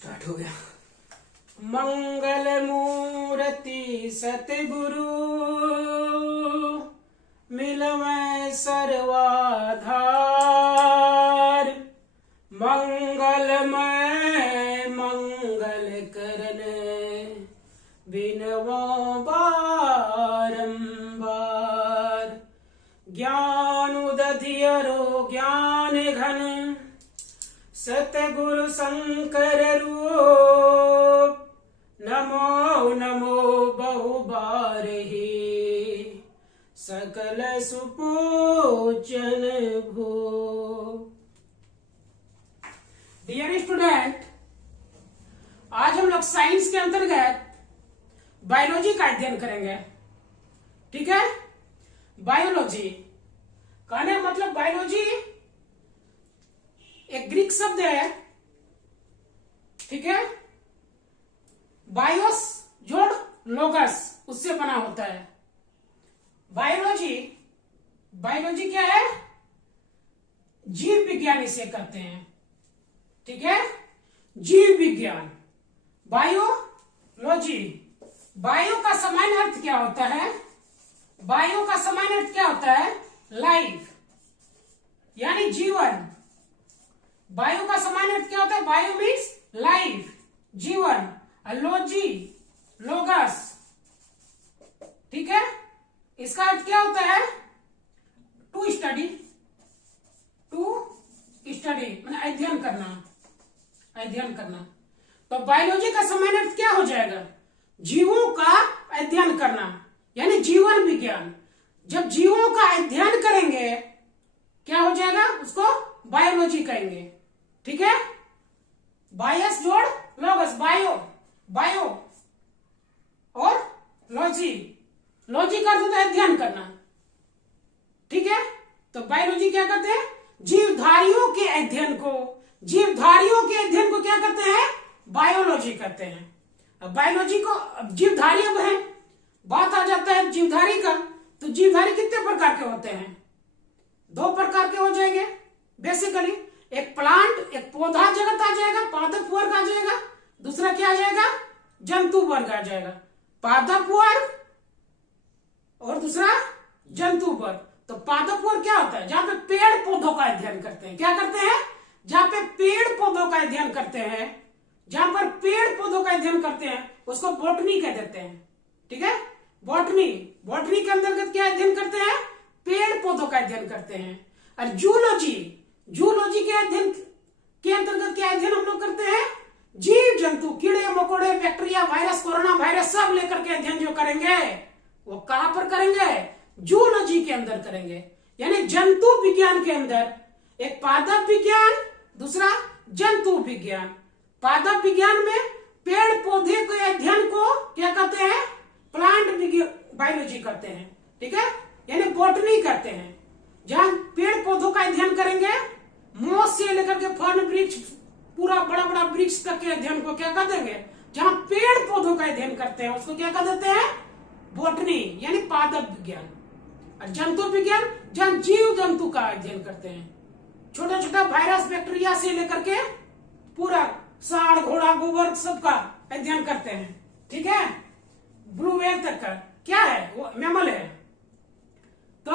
Start हो गया। मंगल मूर्ति सतगुरु मिलवै सर्वाधार, मंगलमय मंगल करने बिनवो बारंबार। ज्ञान उदधियरो ज्ञान घन सतगुरु शंकर रूप, नमो नमो बहुबारही सकल सुपूजन भो। डियर स्टूडेंट, आज हम लोग साइंस के अंतर्गत बायोलॉजी का अध्ययन करेंगे। ठीक है, बायोलॉजी कहने का मतलब बायोलॉजी एक ग्रीक शब्द है। ठीक है, बायोस जोड़ लोगस उससे बना होता है। बायोलॉजी क्या है? जीव विज्ञान इसे कहते हैं। ठीक है, जीव विज्ञान बायोलॉजी। बायो का सामान्य अर्थ क्या होता है? बायो का सामान्य अर्थ क्या होता है? लाइफ यानी जीवन। बायो का सामान्य अर्थ क्या होता है? बायो मीन्स लाइफ, जीवन। लॉजी लोगस। ठीक है, इसका अर्थ क्या होता है? टू स्टडी मतलब अध्ययन करना। तो बायोलॉजी का सामान्य अर्थ क्या हो जाएगा? जीवों का अध्ययन करना यानी जीवन विज्ञान। जब जीवों का अध्ययन करेंगे क्या हो जाएगा? उसको बायोलॉजी कहेंगे। ठीक है, बायस जोड़ लोगस, बायो और लॉजी का अर्थ होता है अध्ययन करना। ठीक है, तो बायोलॉजी क्या कहते हैं? जीवधारियों के अध्ययन को क्या कहते हैं? बायोलॉजी कहते हैं। अब बायोलॉजी को जीवधारी अब है, बात आ जाता है जीवधारी का। तो जीवधारी कितने प्रकार के होते हैं? दो प्रकार के हो जाएंगे बेसिकली। एक प्लांट, एक पौधा जगत आ जाएगा, पादप वर्ग आ जाएगा। दूसरा क्या आ जाएगा? जंतु वर्ग आ जाएगा। पादप वर्ग और दूसरा जंतु वर्ग। तो पादप वर्ग क्या होता है? जहां पे पेड़ पौधों का अध्ययन करते हैं। क्या करते हैं? जहां पे पेड़ पौधों का अध्ययन करते हैं, जहां पर पेड़ पौधों का अध्ययन करते हैं उसको बॉटनी कह देते हैं। ठीक है, बॉटनी के अंतर्गत क्या अध्ययन करते हैं? पेड़ पौधों का अध्ययन करते हैं। और जूलॉजी के अध्ययन के अंतर्गत क्या अध्ययन हम लोग करते हैं? जीव जंतु, कीड़े मकोड़े, बैक्टीरिया, वायरस, कोरोना वायरस सब लेकर के अध्ययन जो करेंगे वो कहां पर करेंगे? जूलॉजी के अंदर करेंगे। यानी जंतु विज्ञान के अंदर एक पादप विज्ञान, दूसरा जंतु विज्ञान। पादप विज्ञान में पेड़ पौधे के अध्ययन को क्या कहते हैं? प्लांट बायोलॉजी करते हैं। ठीक है, यानी बॉटनी करते हैं। जहां पेड़ पौधों का अध्ययन करेंगे, मोस से लेकर के फर्न वृक्ष, पूरा बड़ा बड़ा वृक्ष तक के अध्ययन को क्या कह देंगे? जहां पेड़ पौधों का अध्ययन करते हैं उसको क्या कह देते हैं? बॉटनी यानी पादप विज्ञान। और जंतु विज्ञान जहां जीव जंतु का अध्ययन करते हैं, छोटा छोटा वायरस बैक्टीरिया से लेकर के पूरा सांड घोड़ा गोबर सबका अध्ययन करते हैं। ठीक है, ब्लू व्हेल तक का क्या है? वो मैमल है। तो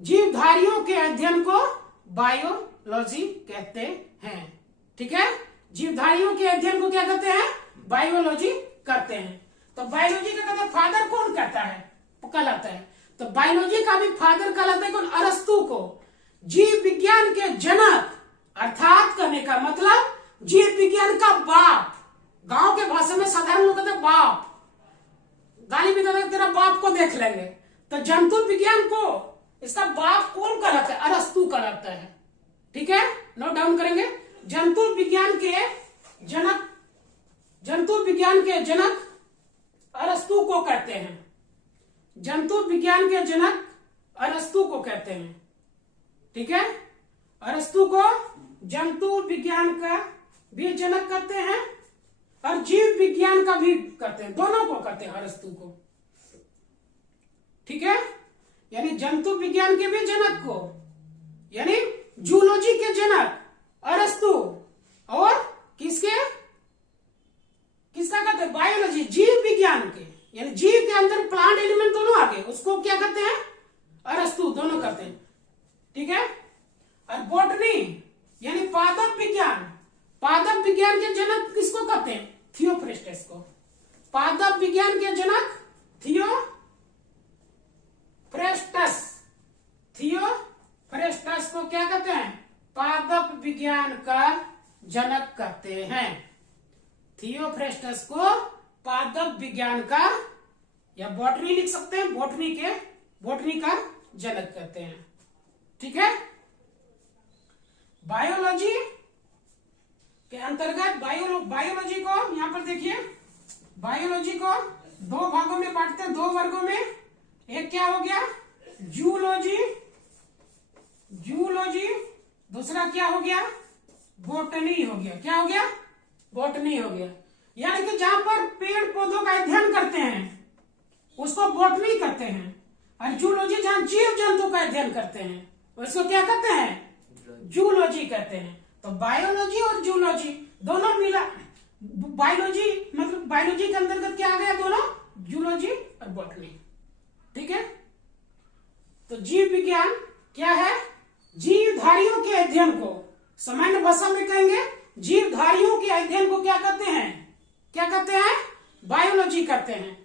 जीवधारियों के अध्ययन को बायोलॉजी कहते हैं। ठीक है, जीवधारियों के अध्ययन को क्या कहते हैं? बायोलॉजी कहते हैं। तो बायोलॉजी का कहते हैं फादर कौन कहता है? कहलाता है। तो बायोलॉजी का भी फादर कहलाता है कौन? अरस्तु को। जीव विज्ञान के जनक, अर्थात कहने का मतलब जीव विज्ञान का बाप। गांव के भाषा में साधारण लोग कहते हैं बाप, गाली भी देते तेरा बाप को देख लेंगे। तो जंतु विज्ञान को इसका बाप कौन कहलाता है? अरस्तु कहलाता है। ठीक है, नोट डाउन करेंगे। जंतु विज्ञान के जनक अरस्तु को कहते हैं। जंतु विज्ञान के जनक अरस्तु को कहते हैं। ठीक है, अरस्तु को जंतु विज्ञान का भी जनक कहते हैं और जीव विज्ञान का भी कहते हैं। दोनों को कहते हैं अरस्तु को। ठीक है, यानी जंतु विज्ञान के भी जनक को यानी जूलॉजी के जनक अरस्तु और किसके? यानी जीव के अंदर प्लांट एलिमेंट दोनों आ गए, उसको क्या करते हैं, अरस्तु दोनों करते हैं, ठीक है। और बॉटनी यानी पादप विज्ञान, पादप विज्ञान के जनक किसको कहते हैं, थियोफ्रेस्टस को। पादप विज्ञान के जनक थियोफ्रेस्टस, थियोफ्रेस्टस को क्या कहते हैं, पादप विज्ञान का जनक कहते हैं। थियोफ्रेस्टस को पादप विज्ञान का, या बॉटनी लिख सकते हैं, बॉटनी का जनक कहते हैं, ठीक है। बायोलॉजी के अंतर्गत बायोलॉजी को यहां पर देखिए, बायोलॉजी को दो भागों में बांटते हैं, दो वर्गों में। एक क्या हो गया, जूलॉजी, दूसरा क्या हो गया, बॉटनी हो गया। क्या हो गया, बॉटनी हो गया। यानी कि जहां पर पेड़ पौधों का अध्ययन करते हैं उसको बॉटनी कहते हैं, और जूलॉजी जहां जीव जंतु का अध्ययन करते हैं उसको क्या कहते हैं, जूलॉजी कहते हैं। तो बायोलॉजी और जूलॉजी दोनों मिला, बायोलॉजी मतलब बायोलॉजी के अंतर्गत क्या आ गया, दोनों जूलॉजी और बॉटनी, ठीक है। तो जीव विज्ञान क्या है, जीवधारियों के अध्ययन को, सामान्य भाषा में कहेंगे जीवधारियों के अध्ययन को क्या कहते हैं, क्या कहते हैं, बायोलॉजी कहते हैं,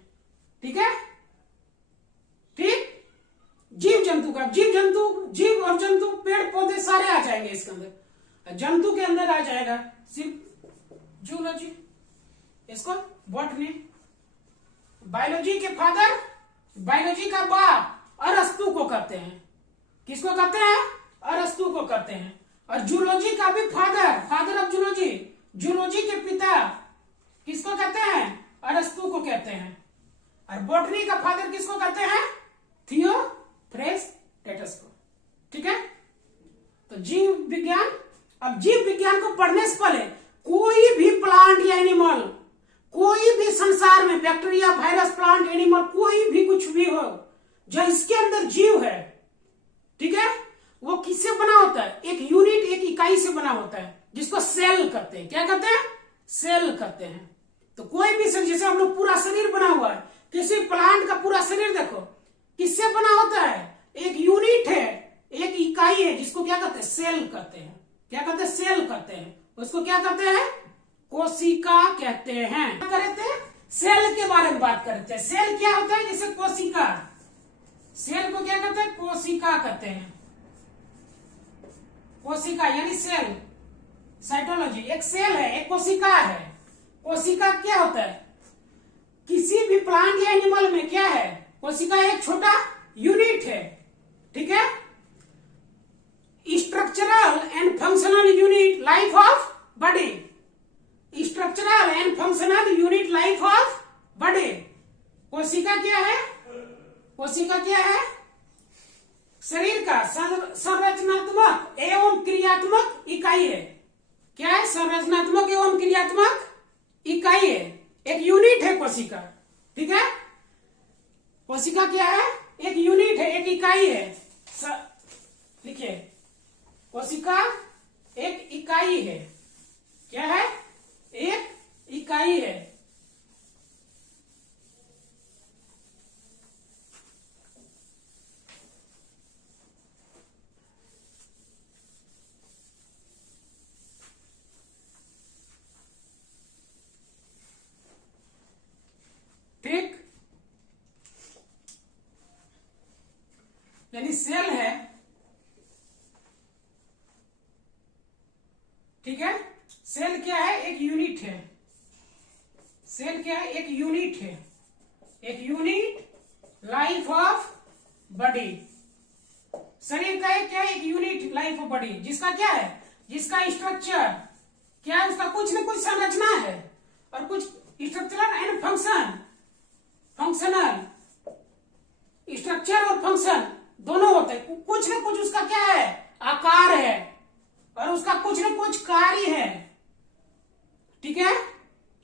ठीक है। ठीक, जीव जंतु का, जीव और जंतु, पेड़ पौधे सारे आ जाएंगे इसके अंदर। जंतु के अंदर आ जाएगा सिर्फ जूलॉजी, इसको बॉटनी। बायोलॉजी के फादर, बायोलॉजी का बाप अरस्तु को कहते हैं। किसको कहते हैं, अरस्तु को कहते हैं। और जूलॉजी का भी फादर ऑफ जूलॉजी, जूलॉजी के पिता किसको कहते हैं, अरस्तु को कहते हैं। और बॉटनी का फादर किसको कहते हैं, थियोफ्रेस्टस को, ठीक है। तो जीव विज्ञान, अब जीव विज्ञान को पढ़ने से पहले कोई भी प्लांट या एनिमल, कोई भी संसार में बैक्टीरिया, वायरस, प्लांट, एनिमल, कोई भी कुछ भी हो जो इसके अंदर जीव है, ठीक है, वो किससे बना होता है, एक यूनिट, एक इकाई से बना होता है जिसको सेल कहते हैं। क्या कहते हैं, सेल कहते हैं। तो कोई भी शरीर, जैसे हम लोग पूरा शरीर बना हुआ है, किसी प्लांट का पूरा शरीर देखो किससे बना होता है, एक यूनिट है, एक इकाई है, जिसको क्या कहते हैं, सेल कहते हैं। क्या कहते हैं, सेल कहते हैं। उसको क्या कहते हैं, कोशिका कहते हैं। क्या करते हैं, सेल के बारे में बात करते हैं। सेल क्या होता है, जैसे कोशिका, सेल को क्या कहते हैं, कोशिका कहते हैं। कोशिका यानी सेल, साइटोलॉजी, एक सेल है, एक कोशिका है। कोशिका क्या होता है, किसी भी प्लांट या एनिमल में क्या है, कोशिका एक छोटा यूनिट है, ठीक है। Structural and functional unit life of body, structural and functional unit life of body. कोशिका क्या है, कोशिका क्या है, शरीर का संरचनात्मक एवं क्रियात्मक इकाई है। क्या है, संरचनात्मक एवं क्रियात्मक इकाई है, एक यूनिट है कोशिका, ठीक है। कोशिका क्या है, एक यूनिट है, एक इकाई है। लिखिए, कोशिका एक इकाई है। क्या है, एक इकाई है। ठीक, यानी सेल है, ठीक है। सेल क्या है, एक यूनिट है। सेल क्या है, एक यूनिट है, एक यूनिट लाइफ ऑफ बॉडी। शरीर का एक क्या है, एक यूनिट लाइफ ऑफ बॉडी, जिसका क्या है, जिसका स्ट्रक्चर क्या है, उसका कुछ न कुछ संरचना है और कुछ स्ट्रक्चरल एंड फंक्शनल, स्ट्रक्चर और फंक्शन दोनों होते हैं। कुछ न कुछ उसका क्या है, आकार है और उसका कुछ न कुछ कार्य है, ठीक है।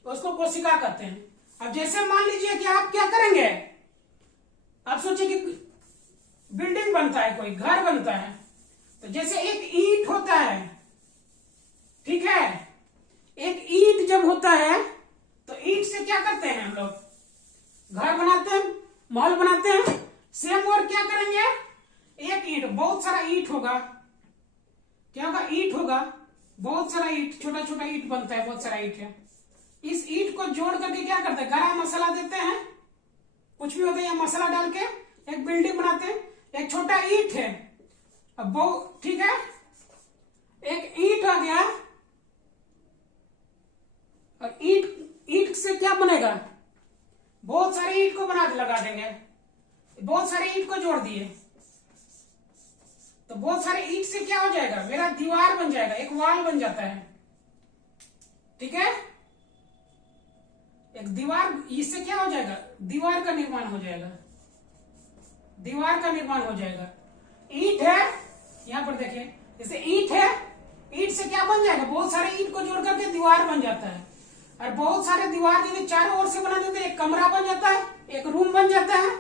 उसको कोशिका कहते हैं। अब जैसे मान लीजिए कि आप क्या करेंगे, आप सोचिए कि बिल्डिंग बनता है, कोई घर बनता है, तो जैसे एक ईंट होता है, ठीक है। एक ईंट जब होता है तो ईंट से क्या करते हैं हम लोग, घर महल बनाते हैं। सेम और क्या करेंगे, एक ईंट, बहुत सारा ईंट होगा, क्या होगा, ईंट होगा, बहुत सारा ईंट, छोटा छोटा ईंट बनता है, बहुत सारा ईंट है। इस ईंट को जोड़ करके क्या करते हैं, गरम मसाला देते हैं, कुछ भी होता है, या मसाला डाल के एक बिल्डिंग बनाते हैं। एक छोटा ईंट है, अब बहुत, ठीक है, एक ईंट आ गया, और ईंट से क्या बनेगा, बहुत सारे ईंट को बना लगा देंगे, बहुत सारे ईंट को जोड़ दिए, तो बहुत सारे ईंट से क्या हो जाएगा, मेरा दीवार बन जाएगा, एक वॉल बन जाता है, ठीक है। एक दीवार, इससे क्या हो जाएगा, दीवार का निर्माण हो जाएगा, दीवार का निर्माण हो जाएगा। ईंट है, यहां पर देखिए, जैसे ईंट है, ईंट से क्या बन जाएगा, बहुत सारे ईंट को जोड़ करके दीवार बन जाता है, और बहुत सारे दीवार यदि चारों ओर से बना देते हैं, एक कमरा बन जाता है, एक रूम बन जाता है,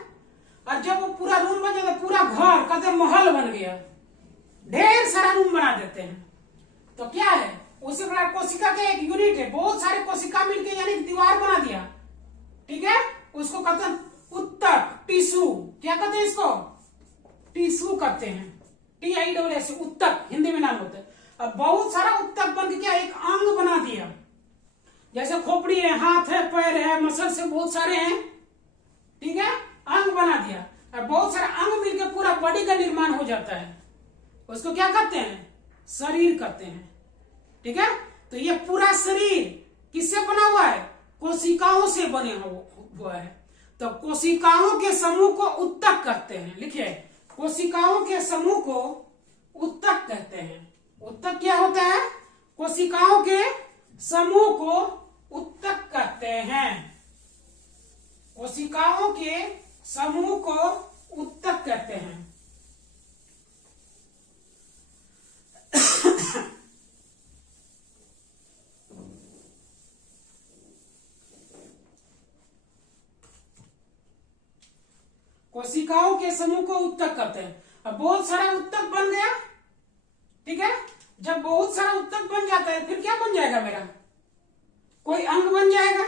और जब वो पूरा रूम बन जाता है, पूरा घर कहते हैं महल बन गया, ढेर सारा रूम बना देते हैं। तो क्या है, उसी प्रकार कोशिका के एक यूनिट है, बहुत सारे कोशिका मिलकर यानी दीवार बना दिया, ठीक है, उसको कहते हैं उत्तक, टिश्यू, क्या कहते हैं इसको, टिश्यू कहते हैं, TISS, उत्तक हिंदी में नाम होता है। अब बहुत सारा उत्तक बन के क्या एक अंग बना दिया, जैसे खोपड़ी है, हाथ है, पैर है, मसल से बहुत सारे हैं, ठीक है, अंग बना दिया, और बहुत सारा अंग मिलकर पूरा बॉडी का निर्माण हो जाता है, उसको क्या कहते हैं, शरीर कहते हैं, ठीक है। तो ये पूरा शरीर किससे बना हुआ है, कोशिकाओं से बने हुआ है। तो कोशिकाओं के समूह को उत्तक कहते हैं, लिखिए, कोशिकाओं के समूह को उत्तक कहते हैं। उत्तक क्या होता है, कोशिकाओं के समूह को उत्तक कहते हैं, कोशिकाओं के समूह को उत्तक कहते हैं। कोशिकाओं के समूह को उत्तक कहते हैं। अब बहुत सारा उत्तक बन गया, ठीक है, जब बहुत सारा उत्तक बन जाता है, फिर क्या बन जाएगा, मेरा कोई अंग बन जाएगा,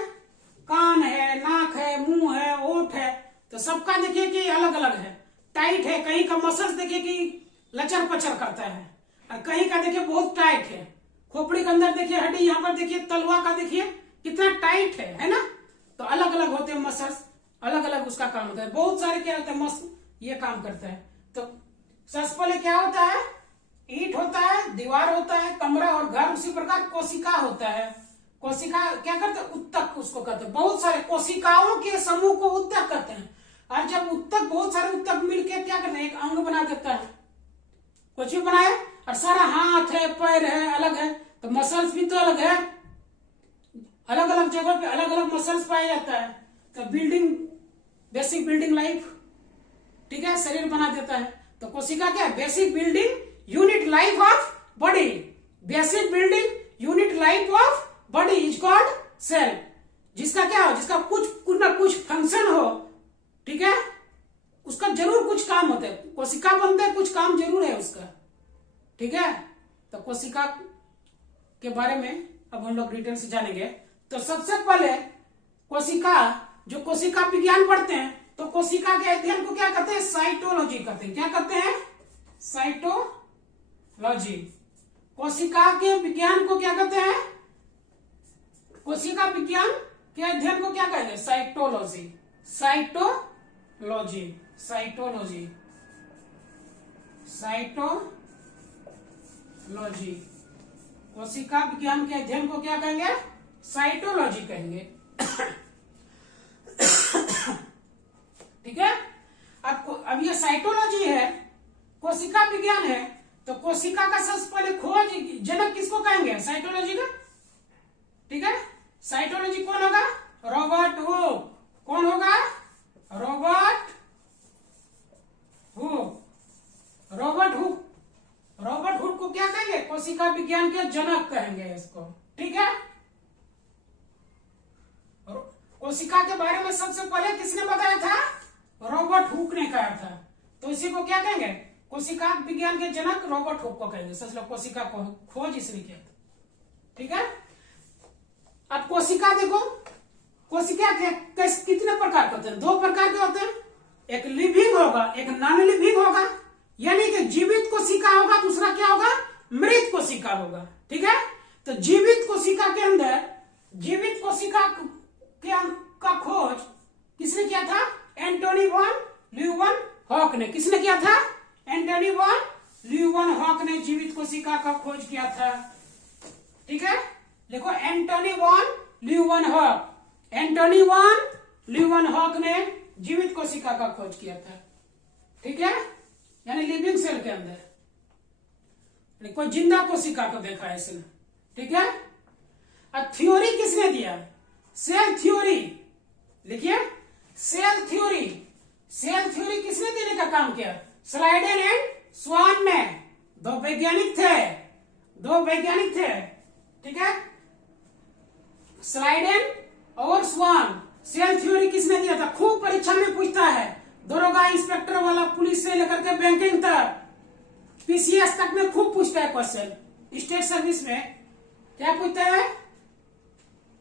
कान है, नाक है, मुंह है, ओठ है, तो सबका देखिए कि अलग अलग है, टाइट है, कहीं का मसल्स देखिए कि लचर पचर करता है, और कहीं का देखिए बहुत टाइट है, खोपड़ी के अंदर देखिए हड्डी, यहाँ पर देखिए तलवा का देखिए कितना टाइट है ना। तो अलग अलग होते हैं मसल्स, अलग अलग उसका काम होता है, बहुत सारे क्या होता है, मसल ये काम करता है। तो सबसे पहले क्या होता है, ईंट होता है, दीवार होता है, कमरा और घर, उसी प्रकार कोशिका होता है। कोशिका क्या करते हैं, उत्तक उसको कहते हैं, बहुत सारे कोशिकाओं के समूह को उत्तक कहते हैं। और जब उत्तक, बहुत सारे उत्तक मिलकर क्या करते हैं, एक अंग बना देता है, कुछ भी बनाए, और सारा हाथ है, पैर है, अलग है, तो मसल्स भी तो अलग है, अलग अलग जगह पे अलग अलग मसल्स पाया जाता है। तो बिल्डिंग, बेसिक बिल्डिंग लाइफ, ठीक है, शरीर बना देता है। तो कोशिका क्या है, basic building unit life of body, basic building unit life of body is called cell, जिसका क्या हो, जिसका कुछ ना कुछ फंक्शन हो, ठीक है, उसका जरूर कुछ काम होता है, कोशिका बनता है, कुछ काम जरूर है उसका, ठीक है। तो कोशिका के बारे में अब हम लोग डिटेल से जानेंगे। तो सबसे पहले कोशिका, जो कोशिका विज्ञान पढ़ते हैं, तो कोशिका के अध्ययन को क्या कहते हैं, साइटोलॉजी कहते हैं। क्या कहते हैं, साइटोलॉजी। कोशिका के विज्ञान को क्या कहते हैं, कोशिका विज्ञान के अध्ययन को क्या कहते हैं, साइटोलॉजी, साइटोलॉजी, साइटोलॉजी, साइटोलॉजी। कोशिका विज्ञान के अध्ययन को क्या कहेंगे, साइटोलॉजी कहेंगे, ठीक है। अब ये साइटोलॉजी है, कोशिका विज्ञान है, तो कोशिका का सबसे पहले खोज जनक किसको कहेंगे, साइटोलॉजी का, ठीक है। साइटोलॉजी कौन होगा, रॉबर्ट हुक। कौन होगा, Robert Hooke. Robert Hooke, Robert Hooke को क्या कहेंगे, कोशिका विज्ञान के जनक कहेंगे इसको, ठीक है। कोशिका के बारे में सबसे पहले किसने बताया था, रॉबर्ट हुक ने कहा था, तो इसी को क्या कहेंगे, कोशिका विज्ञान के जनक रॉबर्ट हुक को कहेंगे। सच लोग कोशिका को खोज इसने किया था, ठीक है। अब कोशिका देखो, कोशिका कितने प्रकार के होते हैं, दो प्रकार के होते हैं, एक लिविंग होगा, एक नॉन लिविंग होगा, यानी कि जीवित कोशिका होगा, दूसरा क्या होगा, मृत कोशिका होगा। ठीक है, तो जीवित कोशिका के अंदर, जीवित कोशिका का खोज किसने किया था, एंटोनी वॉन ल्यूवेनहॉक ने। किसने किया था, एंटोनी वॉन ल्यूवेनहॉक ने जीवित कोशिका का खोज किया था। ठीक है, देखो Antony von Leeuwenhoek, Antony von Leeuwenhoek ने जीवित कोशिका का खोज किया था। ठीक है, यानी लिविंग सेल के अंदर कोई जिंदा कोशिका को देखा है इसने। ठीक है, अब थ्योरी किसने दिया, सेल थ्योरी। लिखिए, सेल थ्योरी, सेल थ्योरी किसने देने का काम किया, स्लाइडेन एंड स्वान ने। दो वैज्ञानिक थे, दो वैज्ञानिक थे। ठीक है, स्लाइडेन और स्वान। सेल थ्योरी किसने दिया था, खूब परीक्षा में पूछता है, दरोगा इंस्पेक्टर वाला, पुलिस से लेकर के बैंकिंग तक, पीसीएस तक में खूब पूछता है क्वेश्चन। स्टेट सर्विस में क्या पूछता है,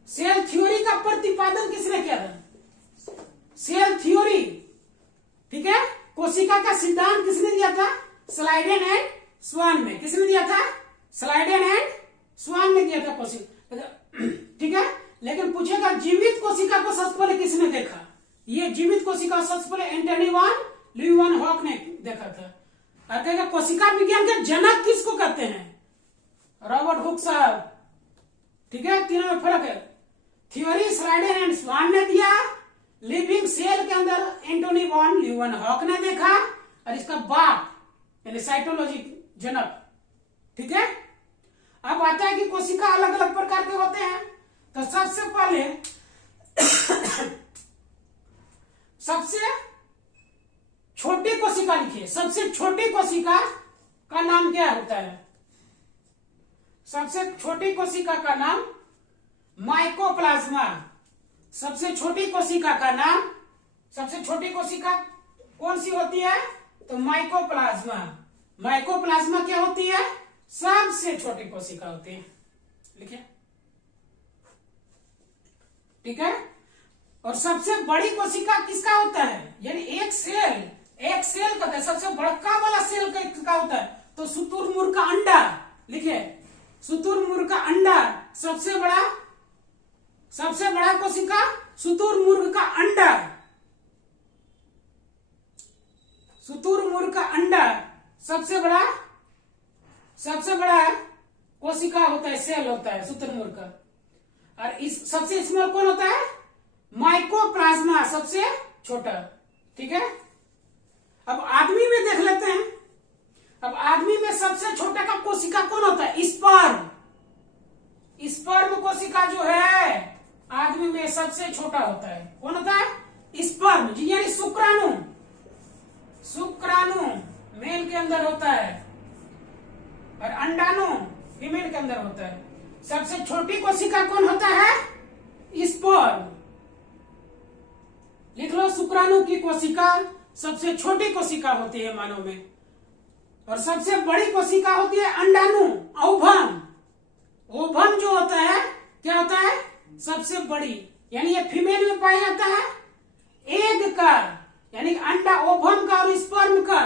सेल थ्योरी का प्रतिपादन किसने किया था, सेल थ्योरी। ठीक है, कोशिका का सिद्धांत किसने दिया था, स्लाइडेन एंड स्वान ने। किसने दिया था, स्लाइडेन एंड स्वान ने दिया था कोशिका। ठीक है, लेकिन पूछेगा जीवित कोशिका को सबसे पहले किसने देखा, ये जीवित कोशिका सबसे पहले एंटोनी वॉन ल्यूवेनहॉक ने देखा था। और कहेगा कोशिका विज्ञान के जनक किसको कहते हैं, रॉबर्ट हुक साहब। ठीक है, तीनों में फर्क है। थ्योरी स्लाइडेन एंड स्वान ने दिया, लिविंग सेल के अंदर एंटोनी वॉन ल्यूवेनहॉक ने देखा, और इसका बाप यानी साइटोलॉजी जनक। ठीक है, अब आता है कि कोशिका अलग अलग प्रकार के होते हैं। तो सबसे पहले सबसे छोटी कोशिका लिखिए, सबसे छोटी कोशिका का नाम क्या होता है, सबसे छोटी कोशिका का नाम माइकोप्लाज्मा। सबसे छोटी कोशिका का नाम, सबसे छोटी कोशिका कौन सी होती है, तो माइकोप्लाज्मा। माइकोप्लाज्मा क्या होती है, सबसे छोटी कोशिका होती है। लिखिए, ठीक है, और सबसे बड़ी कोशिका किसका होता है, यानी एक सेल, एक सेल का सबसे बड़का वाला सेल का होता है, तो शुतुरमुर्ग का अंडा। लिखिए, शुतुरमुर्ग का अंडा सबसे बड़ा, सबसे बड़ा कोशिका शुतुरमुर्ग का अंडा। शुतुरमुर्ग का अंडा सबसे बड़ा, सबसे बड़ा कोशिका होता है, सेल होता है शुतुरमुर्ग का। और इस सबसे स्मॉल कौन होता है, माइकोप्लाज्मा, सबसे छोटा। ठीक है, अब आदमी में देख लेते हैं। अब आदमी में सबसे छोटा का कोशिका कौन होता है, स्पर्म। स्पर्म कोशिका जो है आदमी में सबसे छोटा होता है, कौन होता है, स्पर्म, यानी शुक्राणु। शुक्राणु मेल के अंदर होता है, और अंडाणु फीमेल के अंदर होता है। सबसे छोटी कोशिका कौन होता है, स्पर्म। लिख लो, शुक्राणु की कोशिका सबसे छोटी कोशिका होती है मानव में, और सबसे बड़ी कोशिका होती है अंडाणु, ओवम। ओवम जो होता है क्या होता है, सबसे बड़ी, यानी ये फीमेल में पाया जाता है। एग का यानी अंडा, ओवम का और स्पर्म का,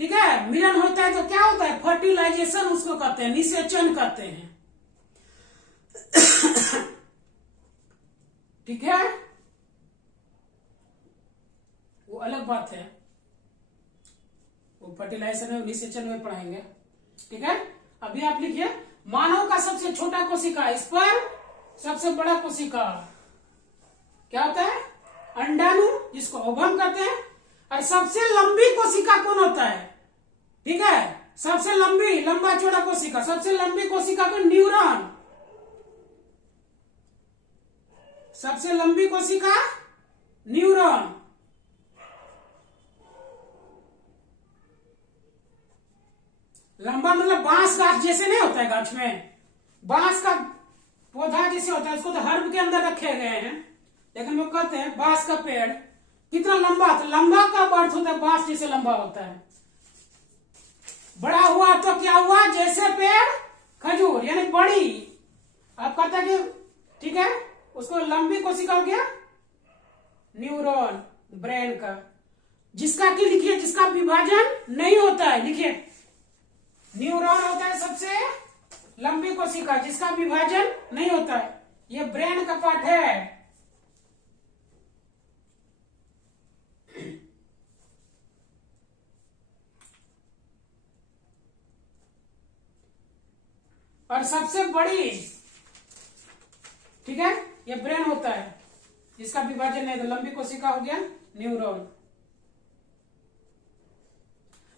ठीक है, मिलन होता है तो क्या होता है, फर्टिलाइजेशन उसको कहते हैं, निषेचन कहते हैं। ठीक है, वो अलग बात है, वो फर्टिलाइजेशन है, निषेचन में पढ़ाएंगे। ठीक है, अभी आप लिखिए, मानव का सबसे छोटा कोशिका स्पर्म, सबसे बड़ा कोशिका क्या होता है, अंडाणु, जिसको ओवम कहते हैं। और सबसे लंबी कोशिका कौन होता है, ठीक है, सबसे लंबी, लंबा चौड़ा कोशिका, सबसे लंबी कोशिका को न्यूरॉन। सबसे लंबी कोशिका न्यूरॉन। लंबा मतलब बांस गाछ जैसे नहीं होता है, गाछ में बांस का पौधा जैसे होता है, उसको तो हर्ब के अंदर रखे गए हैं, लेकिन वो कहते हैं बांस का पेड़ कितना लंबा, तो लंबा का अर्थ होता है बांस जैसे लंबा होता है। बड़ा हुआ तो क्या हुआ, जैसे पेड़ खजूर, यानी बड़ी। आप कहते हैं कि ठीक है, उसको लंबी कोशिका हो गया न्यूरॉन, ब्रेन का, जिसका की लिखिए, जिसका विभाजन नहीं होता है, लिखिए न्यूरॉन होता है सबसे लंबी कोशिका जिसका विभाजन नहीं होता है। ये ब्रेन का पार्ट है। और सबसे बड़ी, ठीक है, ये ब्रेन होता है जिसका विभाजन नहीं, तो लंबी कोशिका हो गया न्यूरॉन।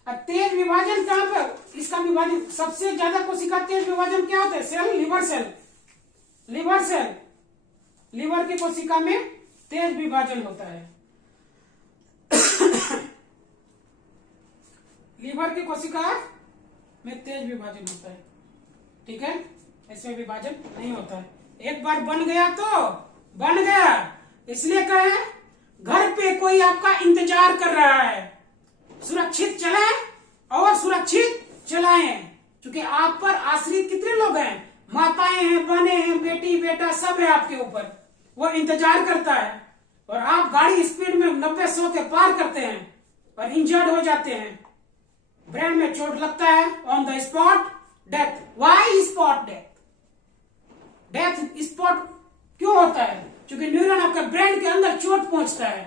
और तेज विभाजन कहां पर, इसका विभाजन सबसे ज्यादा कोशिका तेज विभाजन क्या होता है? Cell, liver cell. Liver cell, liver की कोशिका में तेज विभाजन होता है। लिवर की कोशिका में तेज विभाजन होता है, ठीक है, इसमें विभाजन नहीं होता है। एक बार बन गया तो बन गया, इसलिए कहे घर पे कोई आपका इंतजार कर रहा है। सुरक्षित चलें और सुरक्षित चलाएं, क्योंकि आप पर आश्रित कितने लोग हैं, माताएं हैं, बहनें हैं, बेटी बेटा सब है आपके ऊपर, वो इंतजार करता है। और आप गाड़ी स्पीड में 90-100 के पार करते हैं और इंजर्ड हो जाते हैं, ब्रेन में चोट लगता है, on the spot death. Why spot death? Death spot क्यों होता है? क्योंकि न्यूरॉन आपके ब्रेन के अंदर चोट पहुंचता है,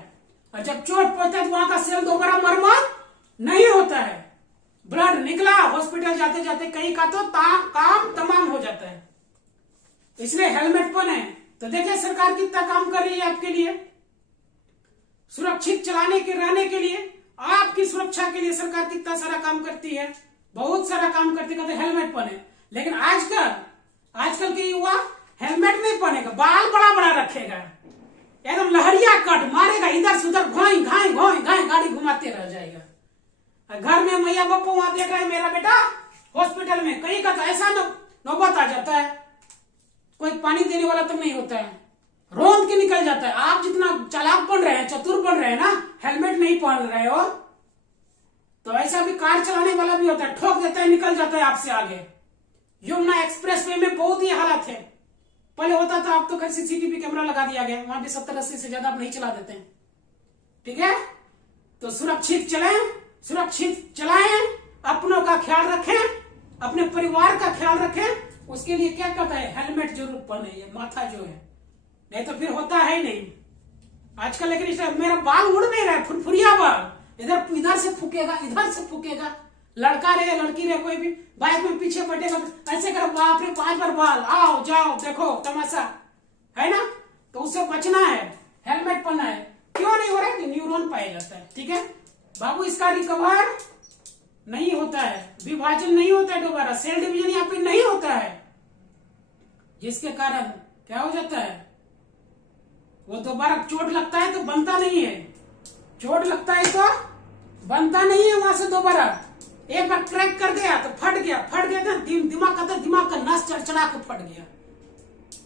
और जब चोट पहुंचता है तो वहां का सेल दोबारा मरम्मत नहीं होता है। ब्लड निकला, हॉस्पिटल जाते जाते कहीं का तो काम तमाम हो जाता है। इसलिए हेलमेट पहने। तो देखिए सरकार कितना काम कर रही है आपके लिए, सुरक्षित चलाने के रहने के लिए, आपकी सुरक्षा के लिए सरकार कितना सारा काम करती है, बहुत सारा काम करती है। हेलमेट पहने, लेकिन आजकल के युवा हेलमेट नहीं पहनेगा, बाल बड़ा बड़ा रखेगा, एकदम लहरिया कट मारेगा, इधर से उधर घोई घाई गाड़ी घुमाते रह जाएगा। घर में मैया बापू वहां देख रहे हैं मेरा बेटा हॉस्पिटल में, कहीं का तो ऐसा नौबत आ जाता है, कोई पानी देने वाला तक नहीं होता है, रोंद के निकल जाता है। आप जितना चालाक बन रहे हैं, चतुर बन रहे हैं ना, हेलमेट नहीं पहन रहे हो, तो ऐसा भी कार चलाने वाला भी होता है, ठोक देता है, निकल जाता है आपसे आगे। यमुना एक्सप्रेस वे में बहुत ही हालत है, पहले होता था, अब तो खैर सीसीटीवी कैमरा लगा दिया गया, वहां भी 70-80 से ज्यादा आप नहीं चला देते हैं, ठीक है। तो सुरक्षित चलें, सुरक्षित चलाएं, अपनों का ख्याल रखें, अपने परिवार का ख्याल रखें। उसके लिए क्या कहता है, हेलमेट जरूर पहने, ये माथा जो है, नहीं तो फिर होता है नहीं आजकल। लेकिन मेरा बाल उड़ नहीं रहा है, फुरफुरिया बाल, इधर से फूकेगा, इधर से फूकेगा, लड़का रहे लड़की रहे, कोई भी बाइक में पीछे बैठेगा ऐसे करो, बाप रे 5 बार बाल, आओ जाओ देखो तमाशा, है ना। तो उससे बचना है, हेलमेट पहनना है। क्यों नहीं हो रहा है? न्यूरॉन पाया जाता है, ठीक है बाबू, इसका रिकवर नहीं होता है, विभाजन नहीं होता है, दोबारा सेल डिवीजन यहाँ पे नहीं होता है, जिसके कारण क्या हो जाता है, वो दोबारा चोट लगता है तो बनता नहीं है, चोट लगता है तो बनता नहीं है वहां से दोबारा। एक बार क्रैक कर गया तो फट गया था, दिमाग का नस चढ़ा के फट गया।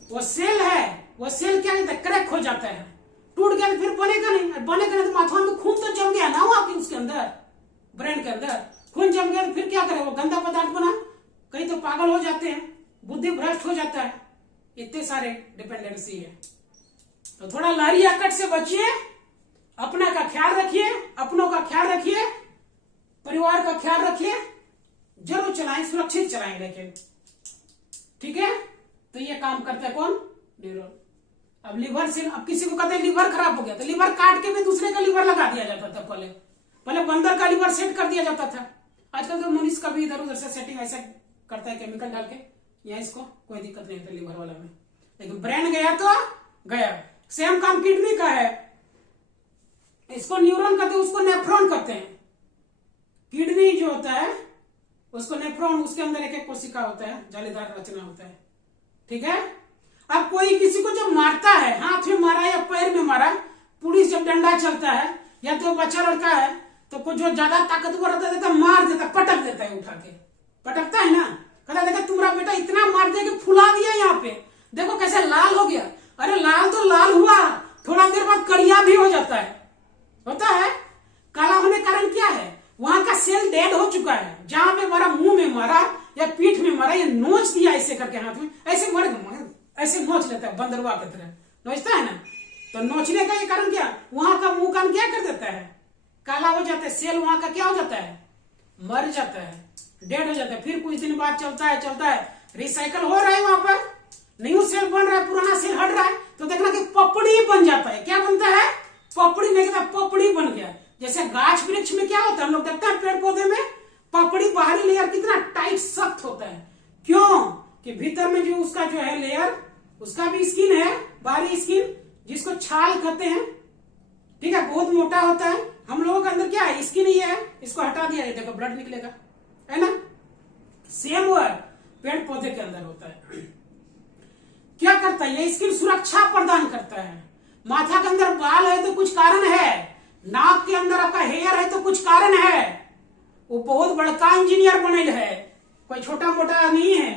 वो सेल है, वो सेल क्या कहता है, क्रैक हो जाता है, टूट गया तो फिर बनेगा नहीं, बनेगा नहीं तो माथा में खून तो जम गया ना, वहां उसके अंदर ब्रेन के अंदर खून जम गया तो फिर क्या करे, वो गंदा पदार्थ बना, कहीं तो पागल हो जाते हैं, बुद्धि भ्रष्ट हो जाता है, इतने सारे डिपेंडेंसी है। तो थोड़ा लहरिया कट से बचिए, अपना का ख्याल रखिए, अपनों का ख्याल रखिए, परिवार का ख्याल रखिए, जरूर चलाएं, सुरक्षित चलाएं, लेकिन ठीक है। तो ये काम करता है कौन, न्यूरॉन। अब लिवर से, अब किसी को कहते हैं लिवर खराब हो गया, तो लिवर काट के भी दूसरे का लिवर लगा दिया जाता था, पहले बंदर का लिवर सेट कर दिया जाता था। आजकल तो मनुष्य का भी इधर उधर से सेटिंग ऐसा करता है केमिकल डाल के, या इसको कोई दिक्कत नहीं होता लिवर वाला में, लेकिन ब्रेन गया तो गया। सेम काम किडनी का है, इसको न्यूरॉन कहते हैं, उसको नेफ्रॉन कहते हैं। किडनी जो होता है उसको नेफ्रॉन, उसके अंदर एक कोशिका होता है, जालीदार रचना होता है, ठीक है। अब कोई किसी को जब मारता है, हाथ में मारा या पैर में मारा, पुलिस जब डंडा चलता है, या तो बच्चा लड़का है तो कुछ जो ज्यादा ताकतवर होता है तो मार देता, पटक देता है, उठा के पटकता है ना, कहता देखा तुम्हारा बेटा इतना मार दिया कि फुला दिया, यहाँ पे देखो कैसे लाल हो गया। अरे लाल तो लाल हुआ, थोड़ा देर बाद करिया भी हो जाता है, होता है। काला होने कारण क्या है, वहां का सेल डेड हो चुका है, जहां पे मारा, मुंह में मारा या पीठ में मारा, ये नोच दिया ऐसे करके हाथ में, ऐसे मर ऐसे नोच लेता है, बंदरवा की तरह नोचता है ना, तो नोचने का ये कारण क्या, वहां का मुंह कान क्या कर देता है, काला हो जाता है, सेल वहां का क्या हो जाता है, मर जाता है, डेड हो जाता है। फिर कुछ दिन बाद चलता है, रिसाइकल हो रहा है, वहां पर न्यू सेल बन रहा है, पुराना सेल हट रहा है, तो देखना कि पपड़ी बन जाता है। क्या बनता है, पपड़ी, नहीं कहता पपड़ी बन गया। जैसे गाछ वृक्ष में क्या होता है, हम लोग देखते हैं पेड़ पौधे में पपड़ी, बाहरी लेयर कितना टाइट सख्त होता है, क्यों कि भीतर में जो उसका जो है लेयर, उसका भी स्किन है, बाहरी स्किन जिसको छाल कहते हैं, ठीक है, बहुत मोटा होता है। हम लोगों के अंदर क्या है, स्किन ही है, इसको हटा दिया, देखो ब्लड निकलेगा, है ना। सेम वो पेड़ पौधे के अंदर होता है। क्या करता है ये स्किन, सुरक्षा प्रदान करता है। माथा के अंदर बाल है तो कुछ कारण है, नाक के अंदर आपका हेयर है तो कुछ कारण है। वो बहुत बड़का इंजीनियर बनेल है, कोई छोटा मोटा नहीं है।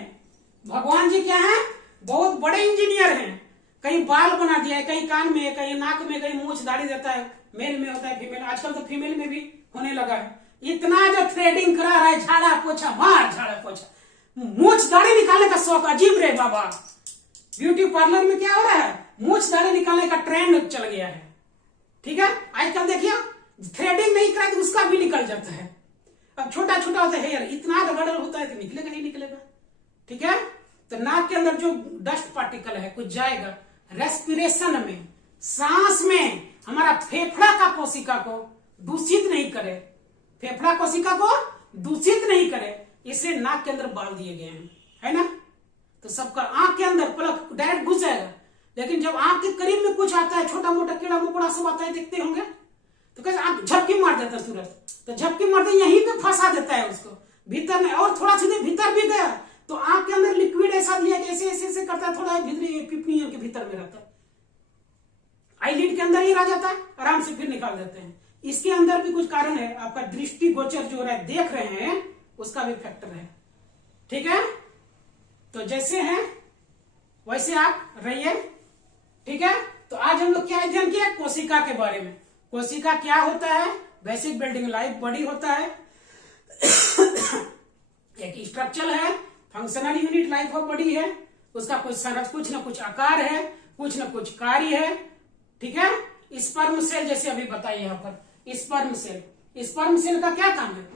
भगवान जी क्या है, बहुत बड़े इंजीनियर हैं। कहीं बाल बना दिया है, कहीं कान में, कहीं नाक में, कहीं मूछ दाढ़ी देता है, मेल में होता है, फीमेल, आजकल तो फीमेल में भी होने लगा है। इतना जो थ्रेडिंग करा रहा है, झाड़ा पोछा मार, झाड़ा पोछा, मूछ दाढ़ी निकालने का शौक अजीब रे बाबा। ब्यूटी पार्लर में क्या हो रहा है, मूछ दाढ़ी निकालने का ट्रेंड चल गया है, ठीक है। आजकल देखिए थ्रेडिंग नहीं कराए तो उसका भी निकल जाता है। अब छोटा छोटा होता है हेयर, इतना रगड़ होता है तो निकलेगा नहीं निकलेगा, ठीक है। तो नाक के अंदर जो डस्ट पार्टिकल है कुछ जाएगा, रेस्पिरेशन में, सांस में, हमारा फेफड़ा का कोशिका को दूषित नहीं करे, फेफड़ा कोशिका को दूषित नहीं करे, इसलिए नाक के अंदर बाल दिए गए हैं, है ना। तो सबका आंख के अंदर पलक डायरेक्ट घुस जाएगा, लेकिन जब आंख के करीब में कुछ आता है, छोटा मोटा कीड़ा मकोड़ा सब आता है, देखते होंगे, तो कैसे आंख झपकी मार देता है तुरंत, तो झपकी मारते यहीं पे फंसा देता है उसको भीतर में, और थोड़ा सीधे भीतर भी गया तो आंख के अंदर लिक्विड ऐसा लिया कि ऐसे ऐसे ऐसे करता है, थोड़ा भीतरी पिपनी के भीतर में रहता है, आईलिड के अंदर ही रह जाता है, आराम से फिर निकाल देते हैं। इसके अंदर भी कुछ कारण है, आपका दृष्टि गोचर जो है देख रहे हैं उसका भी फैक्टर है, ठीक है। तो जैसे हैं वैसे आप रहिए, ठीक है। तो आज हम लोग क्या अध्ययन किया, कोशिका के बारे में। कोशिका क्या होता है, बेसिक बिल्डिंग लाइफ बॉडी होता है, एक स्ट्रक्चर है, functional unit life of body है, उसका कुछ ना कुछ आकार है, कुछ ना कुछ कार्य है, ठीक है। स्पर्म सेल जैसे अभी बताइए यहाँ पर, स्पर्म सेल, स्पर्म सेल का क्या काम है,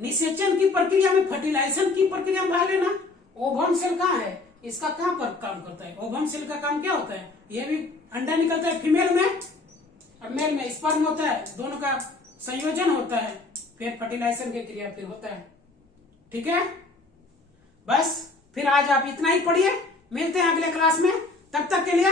निषेचन की प्रक्रिया में, फर्टिलाइजेशन की प्रक्रिया में भाग लेना। ओवम सेल कहाँ है, इसका कहाँ पर काम करता है, ओवम सेल का काम क्या होता है, ये भी अंडा निकलता है फीमेल में और मेल में, स्पर्म होता है, दोनों का संयोजन होता है, फिर फर्टिलाइजेशन की क्रिया फिर होता है, ठीक है। बस फिर आज आप इतना ही पढ़िए, मिलते हैं अगले क्लास में, तब तक के लिए